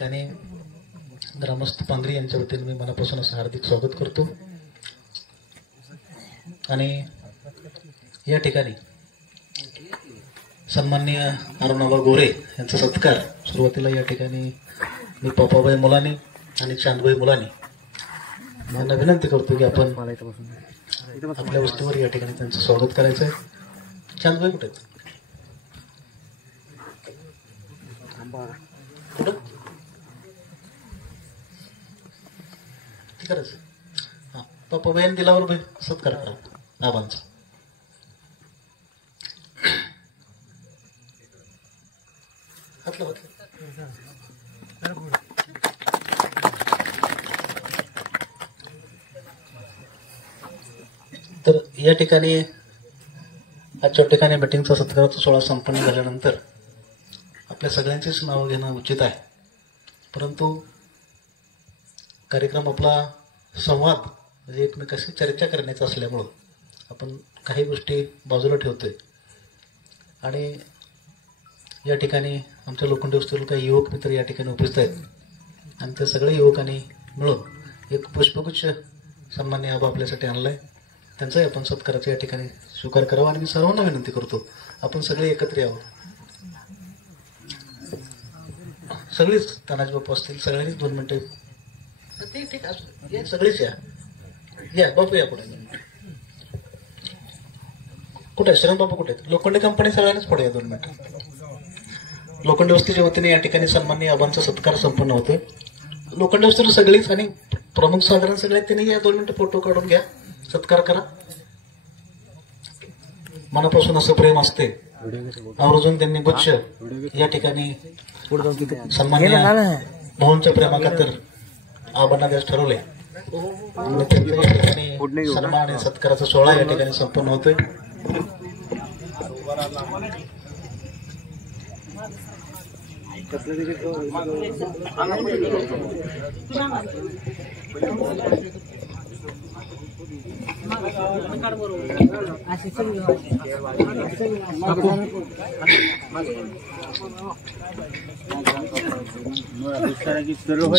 ठिकाणी ग्रामस्थ पांगरी यांच्या वतीने मी मनापासून असं हार्दिक स्वागत करतो. आणि या ठिकाणी सन्माननीय अरुणाबा गोरे यांचा सत्कार सुरुवातीला या ठिकाणी मी पप्पाबाई मुलानी आणि चांदबाई मुलानी यांना विनंती करतो की आपण आपल्या वस्तूवर या ठिकाणी त्यांचं स्वागत करायचं आहे. चांदबाई कुठे कुठं खरंच हां पप्पाबाईंनी दिलावर सत्कार करा आबांचा. तर या ठिकाणी आजच्या ठिकाणी मीटिंगचा सत्काराचा सोहळा संपन्न झाल्यानंतर आपल्या सगळ्यांचीच नावं घेणं उचित आहे. परंतु कार्यक्रम आपला संवाद म्हणजे एकमेकाशी चर्चा करण्याचा असल्यामुळं आपण काही गोष्टी बाजूला ठेवतोय. आणि या ठिकाणी आमच्या लोखंडी वस्तीवर काही युवक मित्र या ठिकाणी उपस्थित आहेत आणि त्या सगळ्या युवकांनी मिळून एक पुष्पगुच्छ सन्मान्य आबा आपल्यासाठी आणलाय. त्यांचाही आपण सत्काराचा या ठिकाणी स्वीकार करावा. आणि मी सर्वांना विनंती करतो आपण सगळे एकत्र यावं. सगळीच तानाजी बापू असतील सगळ्यांनीच 2 मिनिटं ठीक आहे सगळीच या बापू या पुढे. कुठे श्रम बापू कुठे लोखंडी कंपनी सगळ्यांनीच पुढे या 2 मिनिटं. लोखंडी वस्तीच्या वतीने या ठिकाणी सन्माननीय आबांचा सत्कार संपन्न होतोय. लोखंडी वस्तीला सगळीच आणि प्रमुख साधारण सगळे त्यांनी या 2 मिनिटं फोटो काढून घ्या सत्कार करा. मनापासून असं प्रेम असते आवर्जून त्यांनी गुच्छ या ठिकाणी सन्माननीय भाऊंच्या प्रेमाखातर आबांना द्यास ठरवले. सन्मान आणि सत्काराचा सोहळा या ठिकाणी संपन्न होतोय.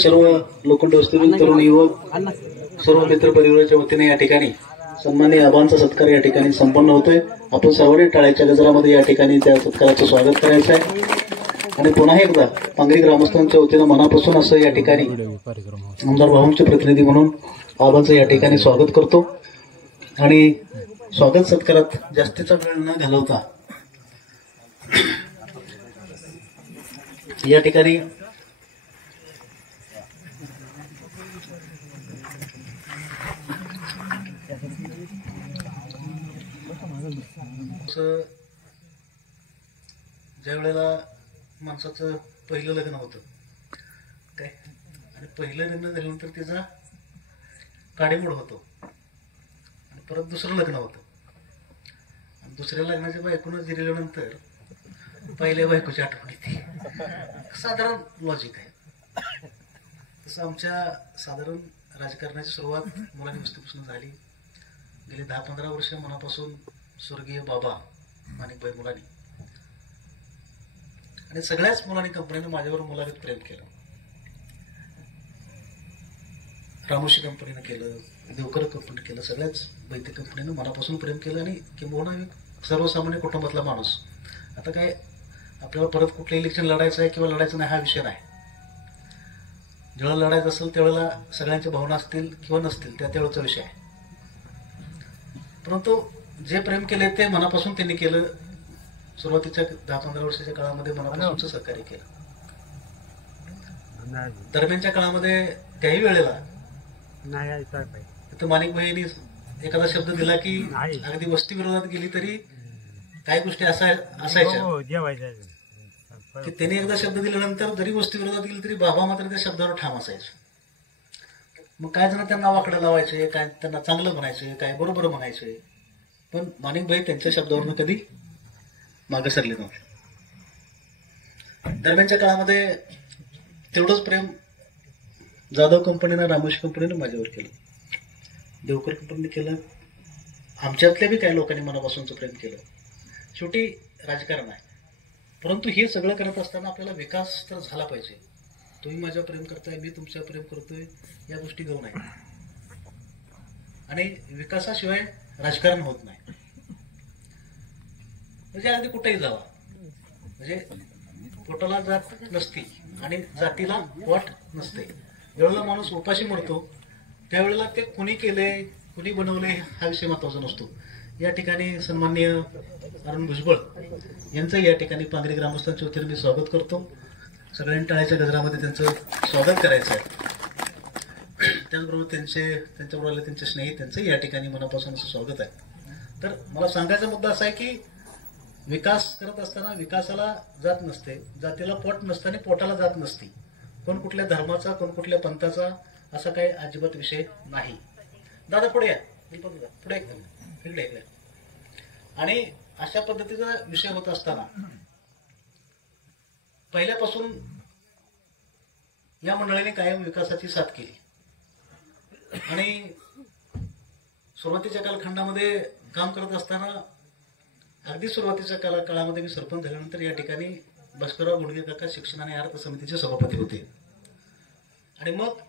सर्व लोखंडी वस्तीतील तरुण युवक सर्व मित्र परिवाराच्या वतीने या ठिकाणी सन्माननीय आबांचा सत्कार या ठिकाणी संपन्न होतोय. आपण सर्वांनी टाळ्याच्या गजरामध्ये या ठिकाणी त्या सत्काराचं स्वागत करायचं आहे. आणि पुन्हा एकदा पांगरी ग्रामस्थांच्या वतीनं मनापासून असं या ठिकाणी आमदार भाऊंचे प्रतिनिधी म्हणून आबांचं या ठिकाणी स्वागत करतो. आणि स्वागत सत्कारात जास्तीचा वेळ न घालवता या ठिकाणी ज्या वेळेला माणसाचं पहिलं लग्न होतं काय आणि पहिलं लग्न झाल्यानंतर तिचा काडीमोड होतो आणि परत दुसरं लग्न होतं आणि दुसऱ्या लग्नाच्या बायकोनं दिल्यानंतर पहिल्या बायकोची आठवण येते. साधारण लॉजिक आहे. तसं आमच्या साधारण राजकारणाची सुरुवात मुलांनी वस्तीपासून झाली. गेली 10-15 वर्ष मनापासून स्वर्गीय बाबा माणिकबाई मुलानी आणि सगळ्याच मुलांनी कंपनीने माझ्यावर मुलाने प्रेम केलं. रामोशी कंपनीनं केलं, देवकर कंपनी केलं, सगळ्याच वैद्यक कंपनीनं मनापासून प्रेम केलं. आणि किंबहुना सर्वसामान्य कुटुंबातला माणूस. आता काय आपल्याला परत कुठलं इलेक्शन लढायचं आहे किंवा लढायचं नाही हा विषय नाही. जेव्हा लढायचं असेल त्यावेळेला सगळ्यांच्या भावना असतील किंवा नसतील त्यावेळेचा विषय आहे. परंतु जे प्रेम केले ते मनापासून त्यांनी केलं. सुरुवातीच्या 10-15 वर्षाच्या काळामध्ये मनापासूनचं सहकार्य केलं. दरम्यानच्या काळामध्ये त्याही वेळेला माणिकबाईंनी एखादा शब्द दिला की अगदी वस्ती विरोधात गेली तरी काही गोष्टी असायच्या की त्यांनी एकदा शब्द दिल्यानंतर जरी वस्ती विरोधात गेली तरी बाबा मात्र त्या शब्दावर ठाम असायचे. मग काय जण त्यांना वाकडं लावायचे, काय त्यांना चांगलं म्हणायचे, काय बरोबर म्हणायचे. पण माणिकबाई त्यांच्या शब्दावरनं कधी मागे सरले नव्हते. दरम्यानच्या काळामध्ये तेवढंच प्रेम जाधव कंपनीनं रामोशी कंपनीनं माझ्यावर केलं, देवकर कंपनीने केलं, आमच्यातल्या बी काही लोकांनी मनापासूनचं प्रेम केलं. शेवटी राजकारण आहे. परंतु हे सगळं करत असताना आपल्याला विकास तर झाला पाहिजे. तुम्ही माझ्यावर प्रेम करताय, मी तुमच्यावर प्रेम करतोय, या गोष्टी गौण आहेत. आणि विकासाशिवाय राजकारण होत नाही. म्हणजे अगदी कुठेही जावा, म्हणजे पोटाला जात नसती आणि जातीला वाट नसते. ज्यावेळेला माणूस उपाशी मरतो त्यावेळेला ते कुणी केले, कुणी बनवले हा विषय महत्वाचा नसतो. या ठिकाणी सन्माननीय अरुण भुजबळ यांचं या ठिकाणी पांगरी ग्रामस्थांच्या वतीने मी स्वागत करतो. सगळ्यांनी टाळ्याच्या गजरामध्ये त्यांचं स्वागत करायचं आहे. त्याचबरोबर त्यांच्याबरोबर त्यांचे स्नेही त्यांचं या ठिकाणी मनापासून असं स्वागत आहे. तर मला सांगायचा मुद्दा असा आहे की विकास करत असताना विकासाला जात नसते, जातीला पोट नसतं आणि पोटाला जात नसती. कोण कुठल्या धर्माचा, कोण कुठल्या पंथाचा असा काही अजिबात विषय नाही. दादा पुढे या, पुढे इकडे. आणि अशा पद्धतीचा विषय होत असताना पहिल्यापासून या मंडळीने कायम विकासाची साथ केली. आणि सुरुवातीच्या कालखंडामध्ये काम करत असताना अगदी सुरुवातीच्या काळामध्ये मी सरपंच झाल्यानंतर या ठिकाणी भास्करराव गुडगे काका शिक्षण आणि अर्थ समितीचे सभापती होते. आणि मग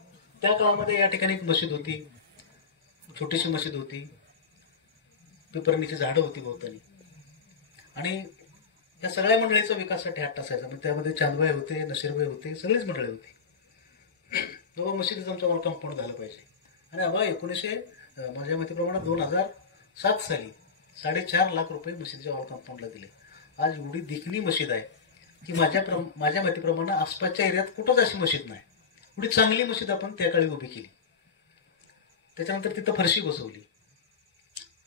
त्या काळामध्ये या ठिकाणी एक मशीद होती, छोटीशी मशीद होती, पिपरणीची झाडं होती भोवताली. आणि या सगळ्या मंडळीचा विकासासाठी हात असायचा. मग त्यामध्ये चांदबाई होते, नशीरबाई होते, सगळीच मंडळी होती. तेव्हा मशिदीचं आमचं वॉल कंपाऊंड झालं पाहिजे. आणि आम्हाला 1900 माझ्या माहितीप्रमाणे 2007 साली 4.5 लाख रुपये मशिदीच्या वॉल कंपाऊंडला दिले. आज एवढी देखणी मशीद आहे की माझ्या माहितीप्रमाणे आसपासच्या एरियात कुठंच अशी मशीद नाही. एवढी चांगली मशीद आपण त्या काळी उभी केली. त्याच्यानंतर तिथं फरशी बसवली.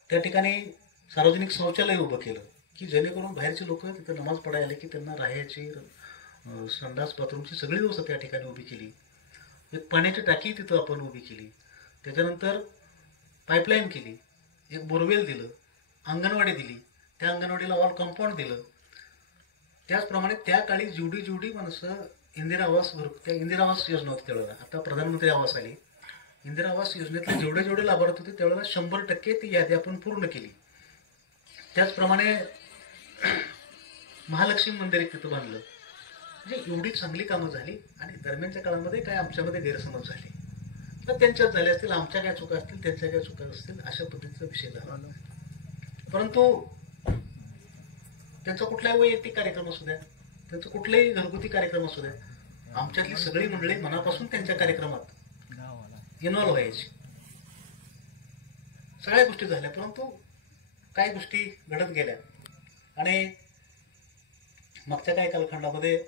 त्या ठिकाणी सार्वजनिक शौचालय उभं केलं की जेणेकरून बाहेरचे लोक तिथं नमाज पडायला आले की त्यांना राहायची, संडास बाथरूमची सगळी व्यवस्था त्या ठिकाणी उभी केली. एक पाण्याची टाकी तिथं आपण उभी केली. त्याच्यानंतर पाईपलाईन केली, एक बोरवेल दिलं, अंगणवाडी दिली, त्या अंगणवाडीला वॉल कंपाऊंड दिलं. त्याचप्रमाणे त्या काळी जेवढी माणसं इंदिरा आवास योजना होती त्यावेळेला, आता प्रधानमंत्री आवास आली, इंदिरा आवास योजनेतले जेवढे लाभार्थी होते त्यावेळेला 100% ती यादी आपण पूर्ण केली. त्याचप्रमाणे महालक्ष्मी मंदिर एक तिथं बांधलं. म्हणजे एवढी चांगली कामं झाली. आणि दरम्यानच्या काळामध्ये काय आमच्यामध्ये गैरसमज झाले तर त्यांच्यात झाले असतील, आमच्या काय चुका असतील, त्यांच्या काय चुका असतील, अशा पद्धतीचा विषय झाला. परंतु त्यांचा कुठलाही वैयक्तिक कार्यक्रम असू द्या, त्यांचा कुठलाही घरगुती कार्यक्रम असू द्या, आमच्यातली सगळी मंडळी मनापासून त्यांच्या कार्यक्रमात इन्व्हॉल्व्ह व्हायची. सगळ्या गोष्टी झाल्या. परंतु काही गोष्टी घडत गेल्या. आणि मागच्या काही कालखंडामध्ये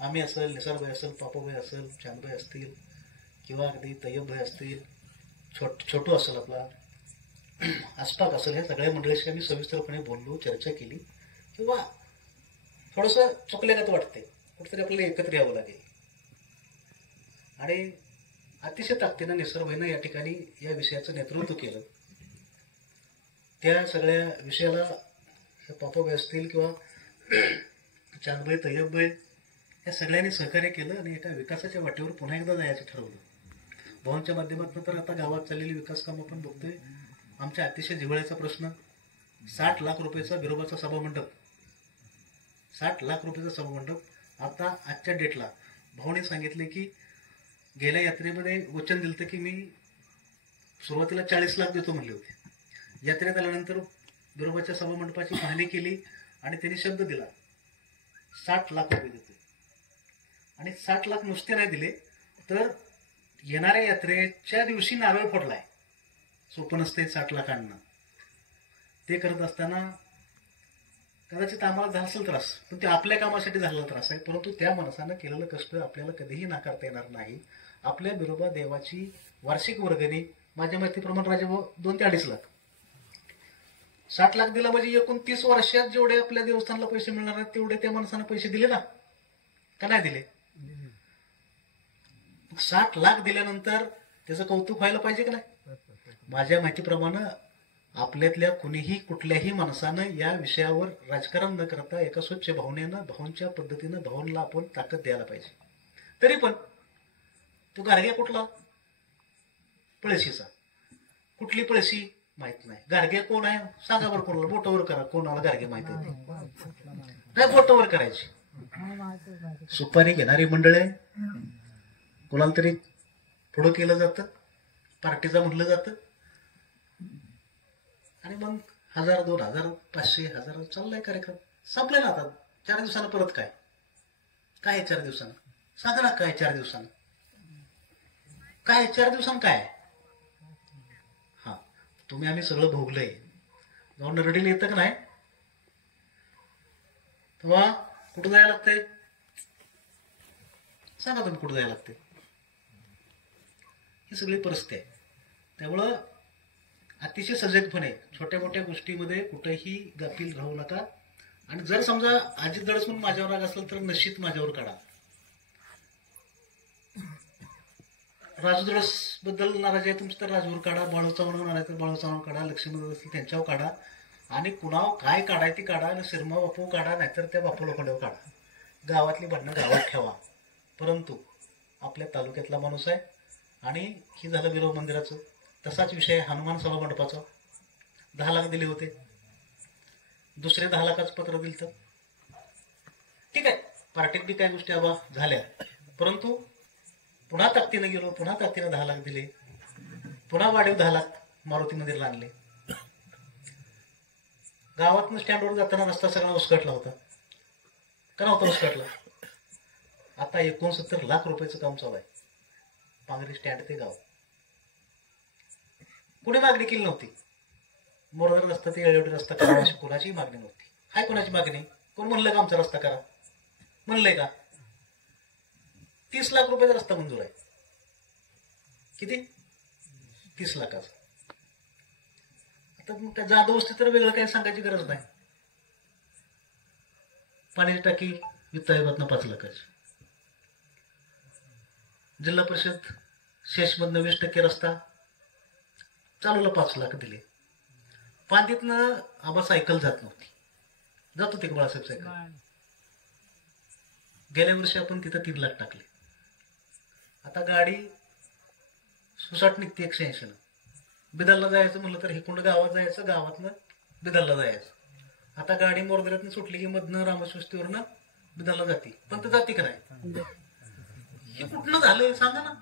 आम्ही असेल, निसारभाई असेल, पापाभाई असेल, चांदभाई असतील किंवा अगदी तय्यबभाई असतील, छोटू असेल, आपला अस्पाक असेल, ह्या सगळ्या मंडळीशी आम्ही सविस्तरपणे बोललो, चर्चा केली. किंवा थोडंसं चुकल्यागत वाटते, कुठेतरी आपल्याला एकत्र यावं लागेल. आणि अतिशय ताकदीनं निसरभाईनं या ठिकाणी या विषयाचं नेतृत्व केलं. त्या सगळ्या विषयाला पापाभाई असतील किंवा चांदभाई, तय्यबभाई या सगळ्यांनी सहकार्य केलं. आणि एका विकासाच्या वाटेवर पुन्हा एकदा जायचं ठरवलं. भवनच्या माध्यमातून तर आता गावात चाललेली विकास काम आपण बघतोय. आमच्या अतिशय जिव्हाळ्याचा प्रश्न 60 लाख रुपयाचा बिरोबाचा सभामंडप, 60 लाख रुपयाचा सभामंडप. आता आजच्या डेटला भाऊने सांगितले की गेल्या यात्रेमध्ये वचन दिलं की मी सुरुवातीला 40 लाख देतो म्हणले होते. यात्रेत आल्यानंतर बिरोबाच्या सभामंडपाची पाहणी केली आणि त्यांनी शब्द दिला 60 लाख रुपये देतो. आणि 60 लाख नुसते नाही दिले तर येणाऱ्या यात्रेच्या दिवशी नारळ फोडलाय. सोपं नसते 60 लाखांना. ते करत असताना कदाचित आम्हाला झाला असेल त्रास, पण ते आपल्या कामासाठी झालेला त्रास आहे. परंतु त्या माणसानं केलेलं कष्ट आपल्याला कधीही नाकारता येणार नाही. आपल्या बिरोबा देवाची वार्षिक वर्गणी माझ्या माहितीप्रमाणे राजाभाऊ 2 ते 2.5 लाख, 60 लाख दिला म्हणजे एकूण 30 वर्षात जेवढे आपल्या देवस्थानला पैसे मिळणार आहेत तेवढे त्या माणसानं पैसे दिले ना, का नाही दिले? 60 लाख दिल्यानंतर त्याचं कौतुक व्हायला पाहिजे का नाही? माझ्या माहितीप्रमाणे आपल्यातल्या कुणीही कुठल्याही माणसानं या विषयावर राजकारण न करता एका स्वच्छ भावनेनं भाऊंच्या पद्धतीनं भाऊंना आपण ताकद द्यायला पाहिजे. तरी पण तो गारग्या कुठला? पळशीचा. कुठली पळशी माहित नाही. गारग्या कोण आहे सांगा बरं. कोणाला बोटावर करा, कोणाला गारगे माहित आहे नाही. बोटावर करायची. सुपारी घेणारी मंडळ आहे, कोणाला तरी पुढं केलं जातं, पार्टीचं म्हटलं जातं, आणि मग 1000, 2000, 500, 1000 चाललाय कार्यक्रम. संपले ना आता. 4 दिवसानं परत काय काय 4 दिवसानं सांगा ना, काय 4 दिवसानं काय 4 दिवसानं काय. हा, तुम्ही आम्ही सगळं भोगलंय. जाऊन रडीला येतं का नाही, तेव्हा कुठं जायला लागतंय सांगा तुम्ही, कुठं जायला लागते. ही सगळी परिस्थिती आहे. त्यामुळं अतिशय सजगपणे छोट्या मोठ्या गोष्टीमध्ये कुठेही गाफील राहू नका. आणि जर समजा अजित दळस म्हणून माझ्यावर राग असेल तर निश्चित माझ्यावर काढा. राजू दळस बद्दल नाराज आहे तुमची तर राजूवर काढा, बाळू चव्हाण नाराज तर बाळू चव्हाण काढा, लक्ष्मी असतील त्यांच्यावर काढा, आणि कुणावर काय काढायची काढा, आणि शिरमा बापू काढा, नाहीतर त्या बापू लोखंडावर काढा. गावातली भांडणं गावात ठेवा. परंतु आपल्या तालुक्यातला माणूस आहे. आणि ही झालं विरोध मंदिराचं. तसाच विषय हनुमान सभा मंडपाचा. 10 लाख दिले होते, दुसरे 10 लाखाचं पत्र दिलं तर ठीक आहे. पार्टीत बी काही गोष्टी आबा झाल्या, परंतु पुन्हा ताकदीनं गेलो, पुन्हा ताकदीनं 10 लाख दिले, पुन्हा वाढीव 10 लाख मारुती मंदिरला आणले. गावातनं स्टँडवर जाताना रस्ता सगळा उसकटला होता का नव्हता उसकटला. आता 69 लाख रुपयाचं काम चालू आहे. पांगरी स्टँड ते गाव कुणी मागणी केली नव्हती. मोरगाव रस्ता ते येळेवडी रस्ता करा अशी कोणाची मागणी नव्हती. हाय कोणाची मागणी, कोण म्हणलं का आमचा रस्ता करा, म्हणलंय का. 30 लाख रुपयाचा रस्ता मंजूर आहे. किती? 30 लाखाचा. आता मग त्या जाधव वस्ती तर वेगळं काही सांगायची गरज नाही. पाण्याची टाकी वित्त आयोगातनं 5 लाखाची. जिल्हा परिषद शेषमधनं 20% रस्ता चालूला 5 लाख दिले. पांदीतनं आबा सायकल जात नव्हती, जात होती का बाळासाहेब सायकल. गेल्या वर्षी आपण तिथं 3 लाख टाकले. आता गाडी सुसाट निघते 180 न. बिदलला जायचं म्हणलं तर हिकुंड गावात जायचं, गावातनं बिदलला जायचं. आता गाडी मोरदऱ्यातनं सुटली की मधनं रामस्वस्तीवरनं बिदलला जाते. पण तर जाते का नाही, हे कुठलं झालंय सांगा ना.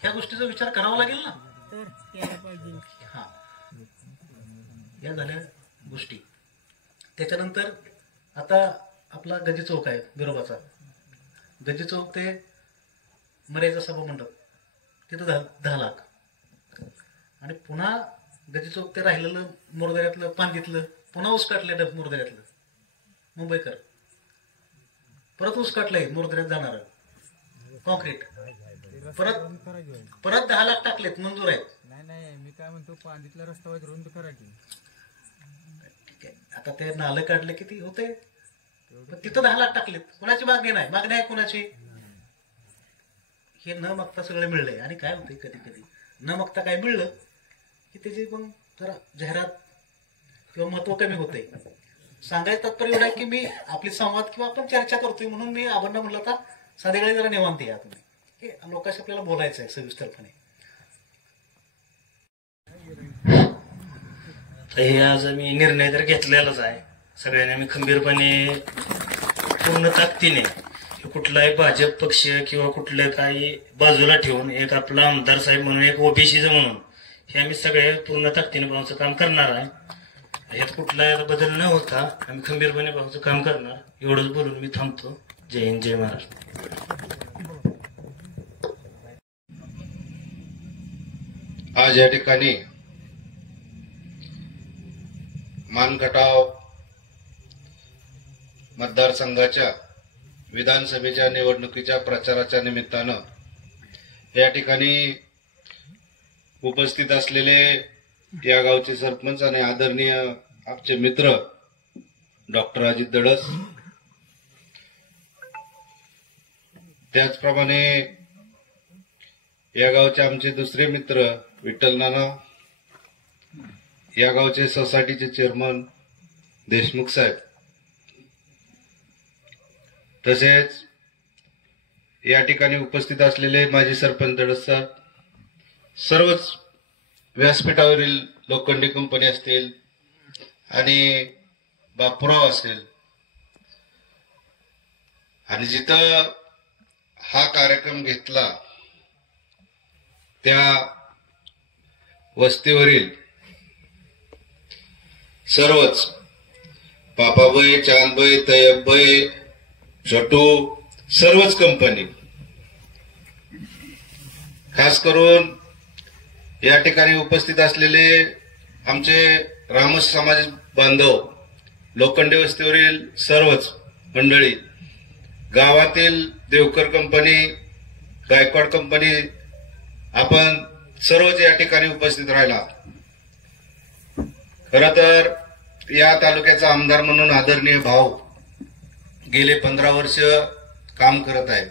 ह्या गोष्टीचा विचार करावा लागेल ना. हा, या झाल्या गोष्टी. त्याच्यानंतर आता आपला गजी चौक आहे बिरोबाचा. गजी चौक ते मर्यादा सभा मंडप तिथं 10 लाख. आणि पुन्हा गजी चौक ते राहिलेलं मोरदऱ्यातलं पांदीतलं पुन्हा उसकाटलं मोरदऱ्यातलं मुंबईकर. परत उसकाटलंय मोरदऱ्यात जाणार कॉन्क्रीट. परत 10 लाख टाकलेत, मंजूर आहेत. नाही मी काय म्हणतो, पांदीतला रस्ता रुंद करा की. ठीक आहे, आता ते नालं काढले किती होते, तिथं 10 लाख टाकलेत. कोणाची मागणी नाही, मागणी आहे कोणाची. हे न मागता सगळं मिळलंय. आणि काय होते कधी कधी न मागता काय मिळलं की त्याची पण जरा जाहिरात किंवा महत्व कमी होते. सांगायचं तात्पर्य एवढं आहे की मी आपली संवाद किंवा आपण चर्चा करतोय म्हणून मी आबांना म्हणलं होता संध्याकाळी जरा निवांत या तुम्ही, हे लोकांशी आपल्याला बोलायचं आहे सविस्तरपणे. हे आज आम्ही निर्णय तर घेतलेलाच आहे. सगळ्यांनी आम्ही खंबीरपणे पूर्ण ताकदीने कुठलाही भाजप पक्ष किंवा कुठलं काही बाजूला ठेवून एक आपला आमदार साहेब म्हणून एक ओबीसीचं म्हणून हे आम्ही सगळे पूर्ण ताकदीने भाऊचं काम करणार आहे. ह्यात कुठला बदल न होता आम्ही खंबीरपणे भाऊचं काम करणार. एवढंच बोलून मी थांबतो. जय हिंद, जय महाराष्ट्र. आज या ठिकाणी मानखटाव मतदारसंघाच्या विधानसभेच्या निवडणुकीच्या प्रचाराच्या निमित्तानं या ठिकाणी उपस्थित असलेले या गावचे सरपंच आणि आदरणीय आमचे मित्र डॉक्टर अजित दळस, त्याचप्रमाणे या गावचे आमचे दुसरे मित्र विठ्ठल नाना, या गावचे सोसायटीचे चेअरमन देशमुख साहेब, तसेच या ठिकाणी उपस्थित असलेले माजी सरपंच दळस साहेब, सर्वच व्यासपीठावरील लोखंडी कंपनी असतील आणि बापूराव असेल, आणि जिथं हा कार्यक्रम घेतला त्या वस्तीवरील सर्वच पापाबाई, चांदबाई, तय्यबबाई, छोटू, सर्वच कंपनी, खास करून या ठिकाणी उपस्थित असलेले आमचे रामस समाज बांधव, लोखंडे वस्तीवरील सर्वच मंडळी, गावातील देवकर कंपनी, गायकवाड कंपनी, आपण सर्वच या ठिकाणी उपस्थित राहिला. खरं तर या तालुक्याचा आमदार म्हणून आदरणीय भाऊ गेले 15 वर्ष काम करत आहेत.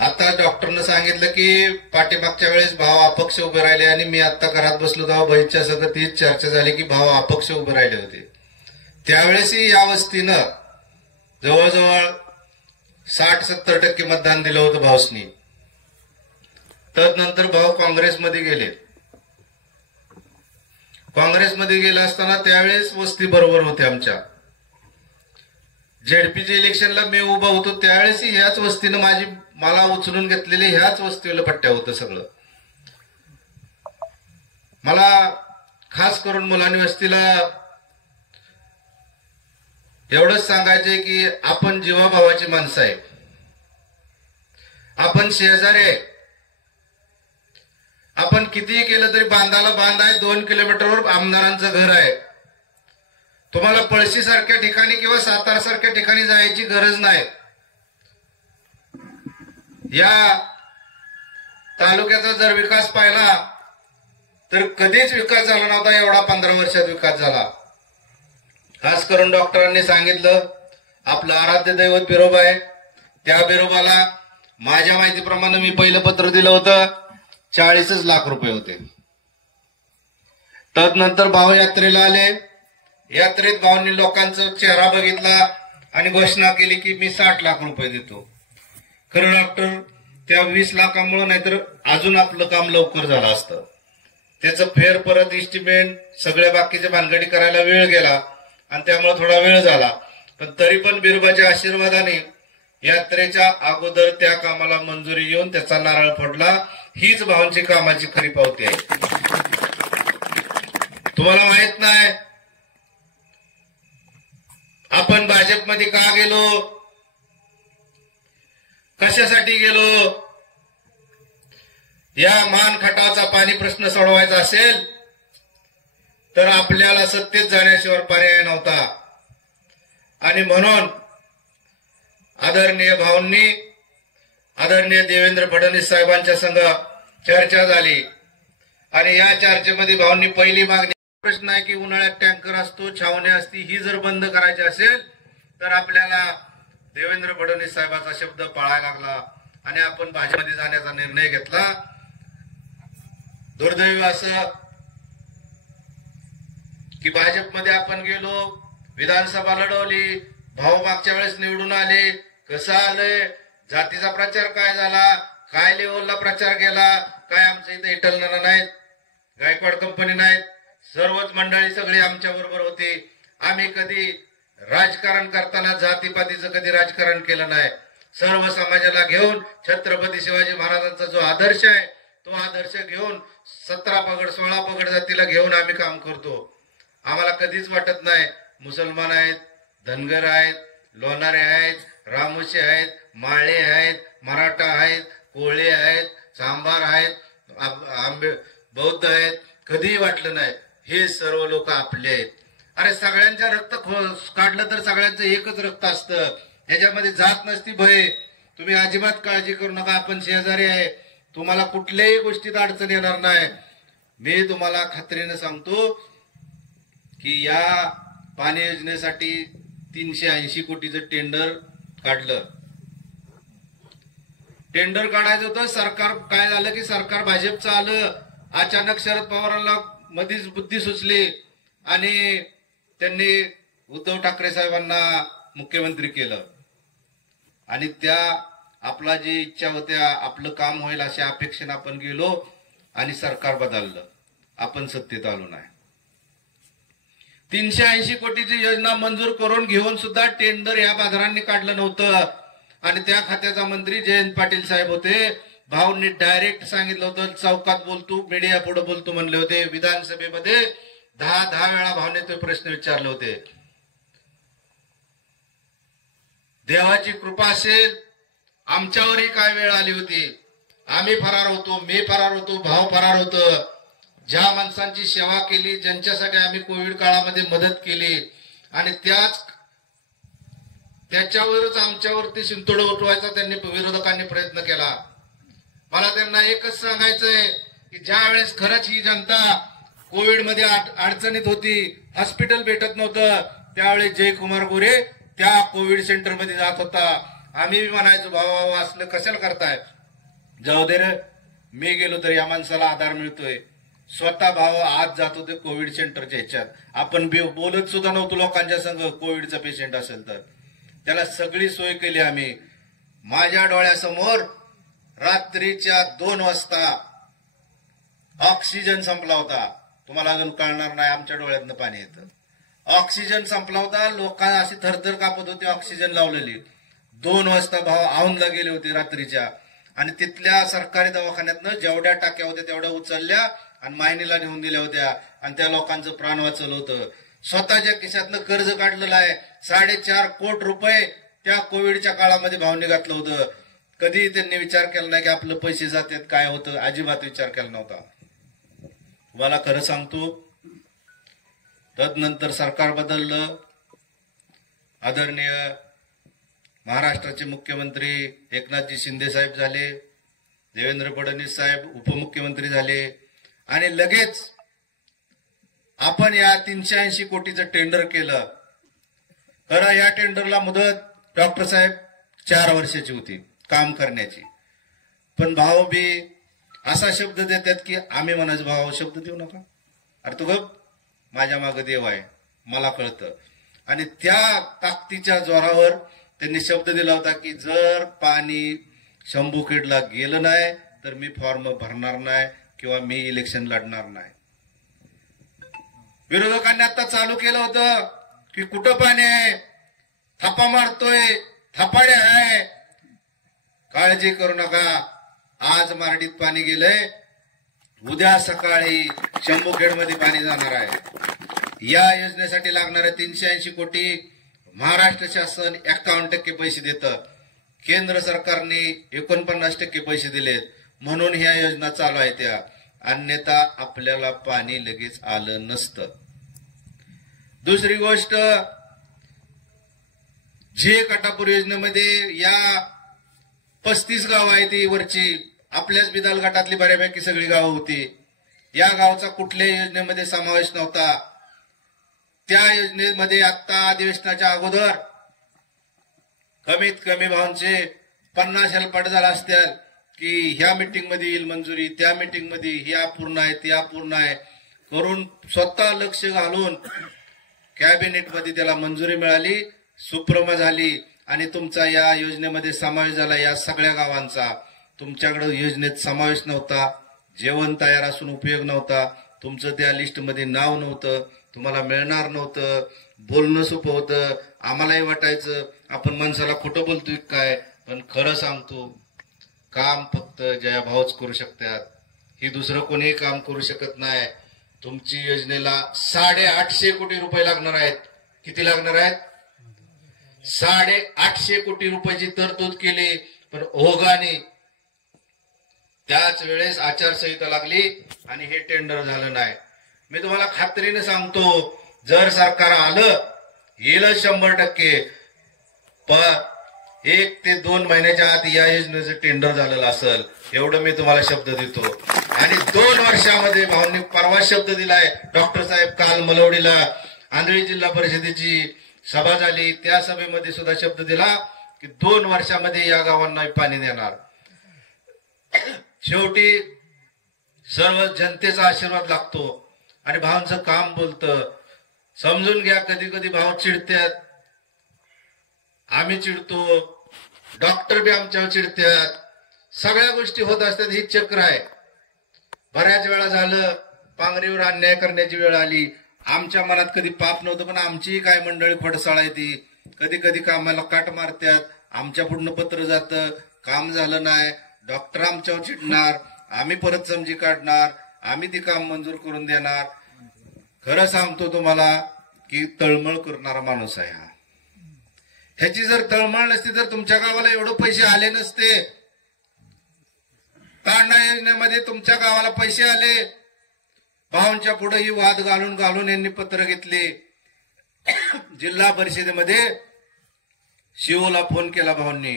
आता डॉक्टरनं सांगितलं की पाठीमागच्या वेळेस भाव अपक्ष उभे राहिले आणि मी आता घरात बसलो तेव्हा बहिच्या सगळं तीच चर्चा झाली की भाव अपक्ष उभे राहिले होते. त्यावेळेसही या वस्तीनं जवळजवळ 60-70% मतदान दिलं होतं भाऊसनी. तदनंतर भाऊ काँग्रेसमध्ये गेले. काँग्रेसमध्ये गेला असताना त्यावेळेस वस्ती बरोबर होते आमच्या. झेडपीच्या इलेक्शनला मी उभा होतो त्यावेळेसही ह्याच वस्तीनं मला उचलून घेतलेले ह्याच वस्तीला पट्ट्या होतं सगळं. मला खास करून मुलांनी वस्तीला एवढंच सांगायचंय की आपण जीवाभावाची माणसं आहे, आपण शेजारी आहे. आपण कितीही केलं तरी बांधाला बांध आहे. 2 किलोमीटरवर आमदारांचं घर आहे. तुम्हाला पळशी सारख्या ठिकाणी किंवा सातारा सारख्या ठिकाणी जायची गरज नाही. या तालुक्याचा जर विकास पाहिला तर कधीच विकास झाला नव्हता एवढा 15 वर्षात विकास झाला. खास करून डॉक्टरांनी सांगितलं आपलं आराध्य दैवत बिरोबा आहे. त्या बिरोबाला माझ्या माहितीप्रमाणे मी पहिलं पत्र दिलं होतं 40 लाख रुपये होते. तदनंतर भाऊ यात्रेला आले. यात्रेत भाऊंनी लोकांचा चेहरा बघितला आणि घोषणा केली की मी 60 लाख रुपये देतो. खरं डॉक्टर त्या 20 लाखामुळे नाहीतर अजून आपलं काम लवकर झालं असतं. त्याचं फेर परत इस्टिमेट सगळ्या बाकीच्या भानगडी करायला वेळ गेला आणि त्यामुळे थोडा वेळ झाला. पण तरी पण बिरोबाच्या आशीर्वादाने यात्रेच्या अगोदर त्या कामाला मंजुरी येऊन त्याचा नारळ फोडला. हीच भावांची कामाची खरी पावती आहे. तुम्हाला माहित नाही आपण भाजपमध्ये का गेलो, कशासाठी गेलो. या मान खटावचा पाणी प्रश्न सोडवायचा असेल तर आपल्याला सत्तेत जाण्याशिवाय पर्याय नव्हता. आणि म्हणून आदरणीय भाऊंनी आदरणीय देवेंद्र फडणवीस साहेबांच्या संग चर्चा झाली आणि या चर्चेमध्ये भाऊंनी पहिली मागणी प्रश्न आहे की उन्हाळ्यात टँकर असतो, छावणी असती, ही जर बंद करायची असेल तर आपल्याला देवेंद्र फडणवीस साहेबांचा शब्द पाळायला लागला आणि आपण भाजपमध्ये जाण्याचा निर्णय घेतला. दुर्दैव असं की भाजपमध्ये आपण गेलो, विधानसभा लढवली, भाऊ मागच्या वेळेस निवडून आले. कसं आलंय, जातीचा प्रचार काय झाला, काय लेवलला प्रचार केला, काय आमच्या इथे इटलना नाहीत, गायकवाड कंपनी नाहीत, सर्वच मंडळी सगळी आमच्या बरोबर होती. आम्ही कधी राजकारण करताना जातीपातीचं कधी राजकारण केलं नाही. सर्व समाजाला घेऊन छत्रपती शिवाजी महाराजांचा जो आदर्श आहे तो आदर्श घेऊन 17 पगड 16 पगड जातीला घेऊन आम्ही काम करतो. आम्हाला कधीच वाटत नाही मुसलमान आहेत, धनगर आहेत, लोणारे आहेत, रामोशी आहेत, माळे आहेत, मराठा आहेत, कोळी आहेत, चांभार आहेत, आंबे बौद्ध आहेत, कधीही वाटलं नाही. हे सर्व लोक आपले आहेत. अरे सगळ्यांच्या रक्त काढलं तर सगळ्यांचं एकच रक्त असतं. याच्यामध्ये जात नसती भय. तुम्ही अजिबात काळजी करू नका. आपण शेजारी आहे. तुम्हाला कुठल्याही गोष्टीत अडचण येणार नाही. मी तुम्हाला खात्रीने सांगतो की या पाणी योजनेसाठी 380 कोटीचं टेंडर काढलं. टेंडर काढायचं होतं. सरकार काय झालं की सरकार भाजपचं आलं. अचानक शरद पवारांना मधीच बुद्धी सुचली आणि त्यांनी उद्धव ठाकरे साहेबांना मुख्यमंत्री केलं आणि त्या आपला जी इच्छा होत्या आपलं काम होईल अशा अपेक्षेने आपण गेलो आणि सरकार बदललं. आपण सत्तेत आलो नाही. 380 कोटीची योजना मंजूर करून घेऊन सुद्धा टेंडर या बाजारांनी काढलं नव्हतं. आणि त्या खात्याचा मंत्री जयंत पाटील साहेब होते. भाऊंनी डायरेक्ट सांगितलं होतं, चौकात बोलतो, मीडिया पुढे बोलतो म्हणले होते. विधानसभेमध्ये 10 वेळा भाऊने ते प्रश्न विचारले होते. देवाची कृपा असेल, आमच्यावरही काय वेळ आली होती. आम्ही फरार होतो, मी फरार होतो, भाऊ फरार होतो. ज्या माणसांची सेवा केली, ज्यांच्यासाठी आम्ही कोविड काळामध्ये मदत केली, आणि त्याच्यावरच आमच्यावरती शिंतोड उठवायचा त्यांनी विरोधकांनी प्रयत्न केला. मला त्यांना एकच सांगायचंय की ज्या वेळेस खरंच ही जनता कोविडमध्ये अडचणीत होती, हॉस्पिटल भेटत नव्हतं, त्यावेळेस जयकुमार गोरे त्या कोविड सेंटरमध्ये जात होता. आम्ही म्हणायचो, भावा असलं कशाला करताय, जाऊ दे रे, मी गेलो तर या माणसाला आधार मिळतोय. स्वतः भाव आज जात होते कोविड सेंटरच्या ह्याच्यात. आपण बोलत सुद्धा नव्हतो लोकांच्या संग. कोविडचा पेशंट असेल तर त्याला सगळी सोय केली आम्ही. माझ्या डोळ्यासमोर रात्रीच्या 2 वाजता ऑक्सिजन संपला होता. तुम्हाला अजून कळणार नाही, आमच्या डोळ्यातनं पाणी येतं. ऑक्सिजन संपला होता, लोकांना अशी थरथर कापत होती ऑक्सिजन लावलेली. 2 वाजता भाव औंधला गेले होते रात्रीच्या, आणि तिथल्या सरकारी दवाखान्यातनं जेवढ्या टाक्या होत्या तेवढ्या उचलल्या आणि मायनीला नेऊन दिल्या होत्या, आणि त्या लोकांचं प्राण वाचवलं होतं. स्वतःच्या खिशातनं कर्ज काढलेलं आहे. 4.5 कोटी रुपये त्या कोविडच्या काळामध्ये भावने घातलं होतं. कधी त्यांनी विचार केला नाही की आपलं पैसे जातात, काय होतं, अजिबात विचार केला नव्हता. तुम्हाला खरं सांगतो, तदनंतर सरकार बदललं. आदरणीय महाराष्ट्राचे मुख्यमंत्री एकनाथजी शिंदे साहेब झाले, देवेंद्र फडणवीस साहेब उपमुख्यमंत्री झाले, आणि लगेच आपण या 380 कोटीचं टेंडर केलं. खरं या टेंडरला मुदत डॉक्टर साहेब 4 वर्षाची होती काम करण्याची. पण भाऊ बी असा शब्द देतात की आम्ही म्हणायचं, भाऊ शब्द देऊ नका, अरे तू गप, माझ्या मागे देव आहे, मला कळतं. आणि त्या ताकदीच्या जोरावर त्यांनी शब्द दिला होता की जर पाणी शंभूखेडला गेलं नाही तर मी फॉर्म भरणार नाही किंवा मी इलेक्शन लढणार नाही. विरोधकांनी आता चालू केलं होतं की कुठं पाणी आहे, थापा मारतोय, थापाडे आहे. काळजी करू नका, आज मार्डीत पाणी गेलंय, उद्या सकाळी शंभूखेडमध्ये पाणी जाणार आहे. या योजनेसाठी लागणारे 380 कोटी महाराष्ट्र शासन 51% पैसे देतं. केंद्र सरकारने 49% पैसे दिलेत, म्हणून ह्या योजना चालू आहेत. त्या अन्यथा आपल्याला पाणी लगेच आलं नसतं. दुसरी गोष्ट, जे कटापूर योजनेमध्ये या 35 गाव आहे ती वरची, आपल्याच बिदाल गटातली बऱ्यापैकी सगळी गावं होती. या गावचा कुठल्याही योजनेमध्ये समावेश नव्हता. त्या योजनेमध्ये आता अधिवेशनाच्या अगोदर कमीत कमी भावांचे 50 हेल्पट झाला असतील की ह्या मीटिंग मध्ये येईल मंजुरी, त्या मीटिंग मध्ये ही अपूर्ण आहे, ती अपूर्ण आहे करून स्वतः लक्ष घालून कॅबिनेटमध्ये त्याला मंजुरी मिळाली, सुप्रमा झाली, आणि तुमचा या योजनेमध्ये समावेश झाला. या सगळ्या गावांचा तुमच्याकडे योजनेत समावेश नव्हता. जेवण तयार असून उपयोग नव्हता. तुमचं त्या लिस्टमध्ये नाव नव्हतं, तुम्हाला मिळणार नव्हतं. बोलणं सोपं होतं. आम्हालाही वाटायचं आपण माणसाला खोटं बोलतोय काय, पण खरं सांगतो, काम फक्त जयाभाऊच करू शकतात. ही दुसरं कोणीही काम करू शकत नाही. तुमची योजनेला 850 कोटी रुपये लागणार आहेत. किती लागणार आहेत? 850 कोटी रुपयाची तरतूद केली. पण ओघाने त्याच वेळेस आचारसंहिता लागली आणि हे टेंडर झालं नाही. मी तुम्हाला खात्रीने सांगतो, जर सरकार आलं येईल 100%, पण 1 ते 2 महिन्याच्या आत या योजनेचं टेंडर झालेलं असेल, एवढं मी तुम्हाला शब्द देतो. आणि 2 वर्षामध्ये भाऊंनी परवा शब्द दिलाय. डॉक्टर साहेब काल मलवडीला आंधळी जिल्हा परिषदेची सभा झाली, त्या सभेमध्ये सुद्धा शब्द दिला की 2 वर्षामध्ये या गावांना पाणी देणार. शेवटी सर्व जनतेचा आशीर्वाद लागतो आणि भावांचं काम बोलतं. समजून घ्या, कधी कधी भाव चिडतात, आम्ही चिडतो, डॉक्टर बी आमच्यावर चिडतात, सगळ्या गोष्टी होत असतात. ही चक्र आहे. बऱ्याच वेळा झालं पांगरीवर अन्याय करण्याची वेळ आली, आमच्या मनात कधी पाप नव्हतं, पण आमचीही काय मंडळी फडसाळ आहे ती. कधी कधी कामाला काट मारतात, आमच्या पुढनं पत्र जातं, काम झालं नाही, डॉक्टर आमच्यावर चिडणार, आम्ही परत समजी काढणार, आम्ही ती काम मंजूर करून देणार. खरं सांगतो तुम्हाला की तळमळ करणारा माणूस आहे हा. ह्याची जर तळमळ नसती तर तुमच्या गावाला एवढे पैसे आले नसते. तांडा योजनेमध्ये तुमच्या गावाला पैसे आले. भावांच्या पुढे ही वाद घालून घालून यांनी पत्र घेतले. जिल्हा परिषदेमध्ये शिवला फोन केला भावांनी,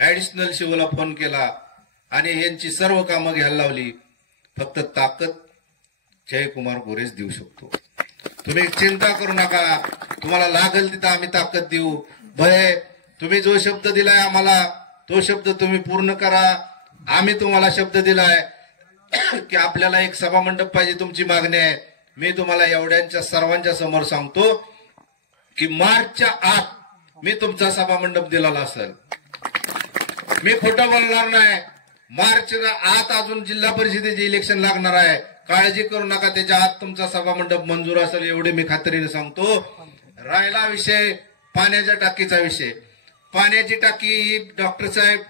ऍडिशनल शिवला फोन केला आणि यांची सर्व कामं घ्यायला लावली. फक्त ताकद जयकुमार गोरेच देऊ शकतो. तुम्ही चिंता करू नका, तुम्हाला लागेल तिथं आम्ही ताकद देऊ. भय तुम्ही जो शब्द दिलाय आम्हाला तो शब्द तुम्ही पूर्ण करा. आम्ही तुम्हाला शब्द दिलाय की आपल्याला एक सभा मंडप पाहिजे, तुमची मागणी आहे. मी तुम्हाला एवढ्यांच्या सर्वांच्या समोर सांगतो की मार्चच्या आत मी तुमचा सभा मंडप दिलेला असेल. मी खोटं बोलणार नाही. मार्चच्या आत अजून जिल्हा परिषदेचे इलेक्शन लागणार आहे. काळजी करू नका, त्याच्या आत तुमचा सभा मंडप मंजूर असेल एवढे मी खात्रीने सांगतो. राहिला विषय पाण्याच्या टाकीचा विषय. पाण्याची टाकी ही डॉक्टर साहेब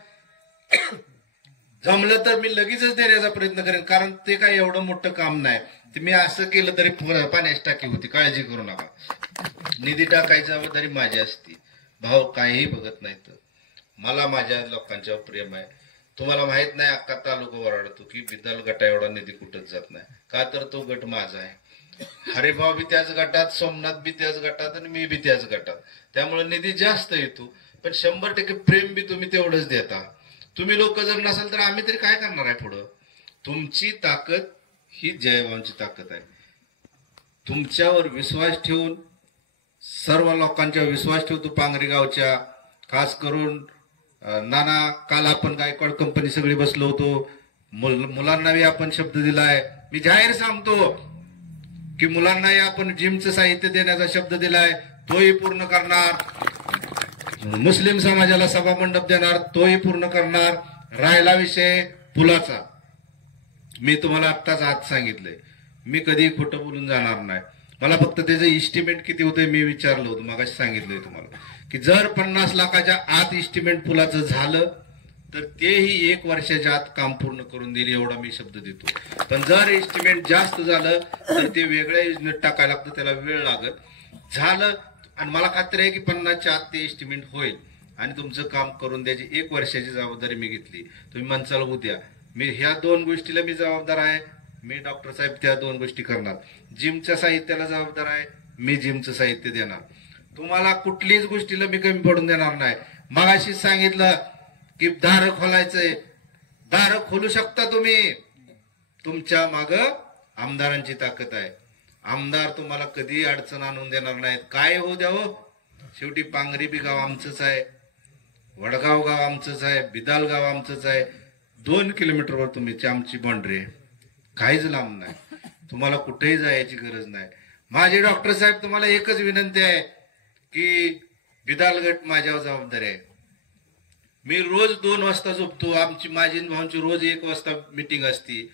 जमलं तर मी लगेचच देण्याचा प्रयत्न करेन, कारण ते काय एवढं मोठं काम नाही. ते मी असं केलं तरी पाण्याची टाकी होती, काळजी करू नका. निधी टाकायची जबाबदारी माझी असती. भाऊ काहीही बघत नाहीत. मला माझ्या लोकांच्यावर प्रेम आहे. तुम्हाला माहित नाही अख्खा तालुका ओरडतो की बिदल गटा एवढा निधी कुठंच जात नाही. का तर तो गट माझा आहे. हरिभाऊ बी त्याच गटात, सोमनाथ बी त्याच गटात आणि मी बी त्याच गटात. त्यामुळे निधी जास्त येतो, पण 100% प्रेम बी तुम्ही तेवढंच देता. तुम्ही लोक जर नसाल तर आम्ही तरी काय करणार आहे पुढं. तुमची ताकद ही जयभावांची ताकद आहे. तुमच्यावर विश्वास ठेवून, सर्व लोकांच्यावर विश्वास ठेवतो. पांगरी गावच्या खास करून नाना, काल आपण गायकवाड कंपनी सगळी बसलो होतो. मुलांनाही आपण शब्द दिलाय. मी जाहीर सांगतो की मुलांनाही आपण जिमचं साहित्य देण्याचा शब्द दिलाय, तोही पूर्ण करणार. मुस्लिम समाजाला सभा मंडप देणार, तोही पूर्ण करणार. राहिला विषय पुलाचा, मी तुम्हाला आत्ताच आज सांगितलंय, मी कधी खोटं बोलून जाणार नाही. मला फक्त त्याचं इस्टिमेट किती होतंय मी विचारलं होतं, मगाशी सांगितलंय तुम्हाला की जर 50 लाखाच्या आत इस्टिमेट पुलाचं झालं तर तेही 1 वर्षाच्या आत काम पूर्ण करून देईल, एवढा मी शब्द देतो. पण जर इस्टिमेट जास्त झालं तर ते वेगळ्या योजनेत टाकायला लागतं, त्याला वेळ लागत. झालं आणि मला खात्री आहे की 50च्या आत ते इस्टिमेट होईल आणि तुमचं काम करून द्यायची 1 वर्षाची जबाबदारी मी घेतली. तुम्ही म्हणसाल उद्या, मी ह्या 2 गोष्टीला मी जबाबदार आहे. मी डॉक्टर साहेब त्या 2 गोष्टी करणार. जिमच्या साहित्याला जबाबदार आहे, मी जिमचं साहित्य देणार. तुम्हाला कुठलीच गोष्टीला मी कमी पडून देणार नाही. मगाशी सांगितलं की दार खोलायचंय, दार खोलू शकता तुम्ही. तुमच्या माग आमदारांची ताकद आहे. आमदार तुम्हाला कधी अडचण आणून देणार नाहीत. काय होऊ द्या हो, शेवटी पांगरी बी गाव आमचंच आहे, वडगाव गाव आमचंच आहे, बिदाल गाव आमचंच आहे. 2 किलोमीटरवर तुमची आमची बाउंड्री आहे, काहीच लांब नाही. तुम्हाला कुठेही जायची गरज नाही. माझे डॉक्टर साहेब तुम्हाला एकच विनंती आहे की बिदाल गट माझ्यावर जबाबदारी आहे. मी रोज 2 वाजता झोपतो. माझी भाऊंची रोज 1 वाजता मीटिंग असते.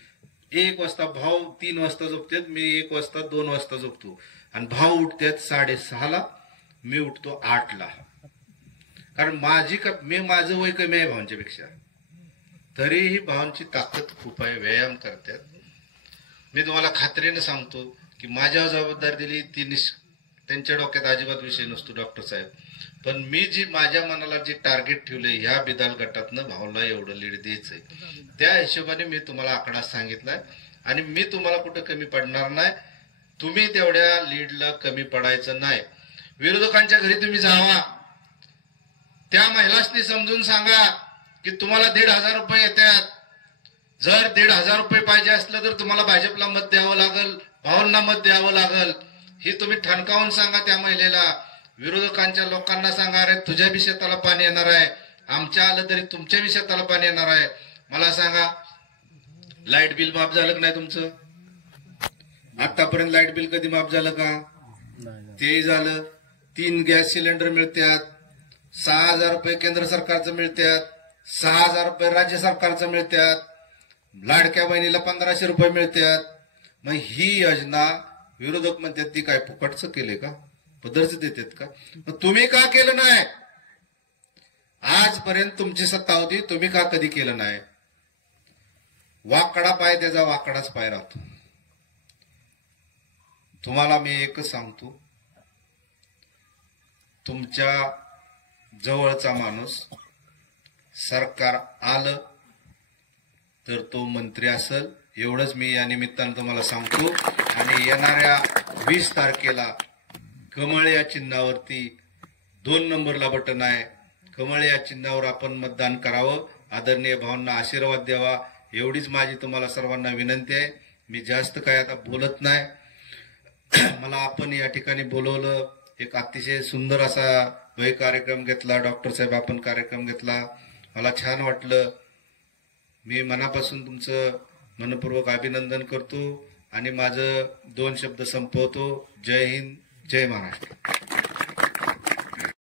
1 वाजता भाऊ 3 वाजता झोपतात, मी 1 वाजता 2 वाजता झोपतो आणि भाऊ उठतात 6:30ला, मी उठतो 8ला. कारण माझं वय कमी आहे भावांच्या पेक्षा, तरीही भावांची ताकद खूप आहे, व्यायाम करतात. मी तुम्हाला खात्रीने सांगतो की माझ्यावर जबाबदारी दिली ती त्यांच्या डोक्यात अजिबात विषय नसतो डॉक्टर साहेब. पण मी जी माझ्या मनाला जे टार्गेट ठेवलंय ह्या बिदाल गटातनं भाऊला एवढं लीड द्यायचंय, त्या हिशोबाने मी तुम्हाला आकडा सांगितलाय आणि मी तुम्हाला कुठं कमी पडणार नाही. तुम्ही तेवढ्या लीडला कमी पडायचं नाही. विरोधकांच्या घरी तुम्ही जावा, त्या महिलांनी समजून सांगा की तुम्हाला 1,500 रुपये येतात. जर 1,500 रुपये पाहिजे असलं तर तुम्हाला भाजपला मत द्यावं लागल, भावांना मत द्यावं लागल. हे तुम्ही ठणकावून सांगा त्या महिलेला. विरोधकांच्या लोकांना सांगा, अरे तुझ्या बी शेताला पाणी येणार आहे, आमच्या आलं तरी तुमच्या बी शेताला पाणी येणार आहे. मला सांगा, लाईट बिल माफ झालं का नाही तुमचं? आतापर्यंत लाईट बिल कधी माफ झालं का? ते झालं. 3 गॅस सिलेंडर मिळतात, 6,000 रुपये केंद्र सरकारचं मिळतात, 6,000 रुपये राज्य सरकारचं मिळतात, लाडक्या बहिणीला 1,500 रुपये मिळतात. मग ही योजना विरोधक म्हणतात ती काय फुकटचं केले का, पदरच देतात का? मग तुम्ही का केलं नाही? आजपर्यंत तुमची सत्ता होती, तुम्ही का कधी केलं नाही? वाकडा पाय त्याचा वाकडाच पाय राहतो. तुम्हाला मी एकच सांगतो, तुमच्या जवळचा माणूस सरकार आलं तर तो मंत्री असेल, एवढंच मी या निमित्तानं तुम्हाला सांगतो. आणि येणाऱ्या 20 तारखेला कमळ या चिन्हावरती 2 नंबरला बटन आहे, कमळ या चिन्हावर आपण मतदान करावं. आदरणीय भावांना आशीर्वाद द्यावा, एवढीच माझी तुम्हाला सर्वांना विनंती आहे. मी जास्त काय आता बोलत नाही. मला आपण या ठिकाणी बोलवलं, एक अतिशय सुंदर असा कार्यक्रम घेतला, डॉक्टर साहेब आपण कार्यक्रम घेतला, मला छान वाटलं. मी मनापासून तुमचं मनपूर्वक अभिनंदन करतो आणि माझं 2 शब्द संपवतो. जय हिंद, जय महाराष्ट्र.